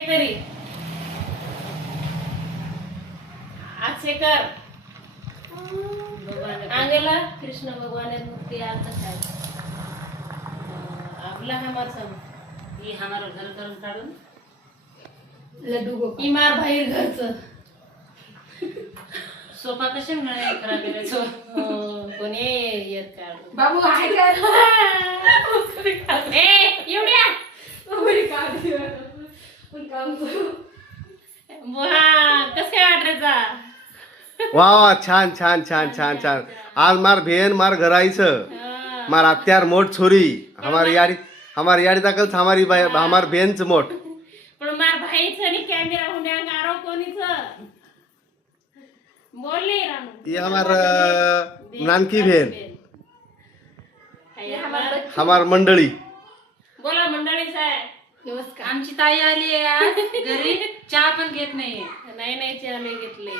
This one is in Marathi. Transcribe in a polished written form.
तरी आचेकर आंगेला कृष्ण भगवान मूर्ति आता है आपला हमार सम ये हमारा घर करून काढून लड्डू गोपाल इमार बाहेर घरचं सोफा कशा मिळाले खराब करायचो कोणी येत काढ बाबू आहे का ए एवढ्या ओरी काढ पण काम करू वाह कसं काय वाटायचा वा वा छान छान छान छान छान आज मार भेन मार घराईचं मार अत्यार मोठ छोरी हमारी याडी दाखल हमार भेनच मोठ पण मार भाईच आणि कॅमेरा हुंड्या गारो कोणीच बोलले रानू ये हमार नानकी भेन हमार मंडळी बोला मंडळीच आहे नमस्कार आमची ताई आली आहे आज घरी चहा पण घेत नाहीये नाही चहा नाही घेतले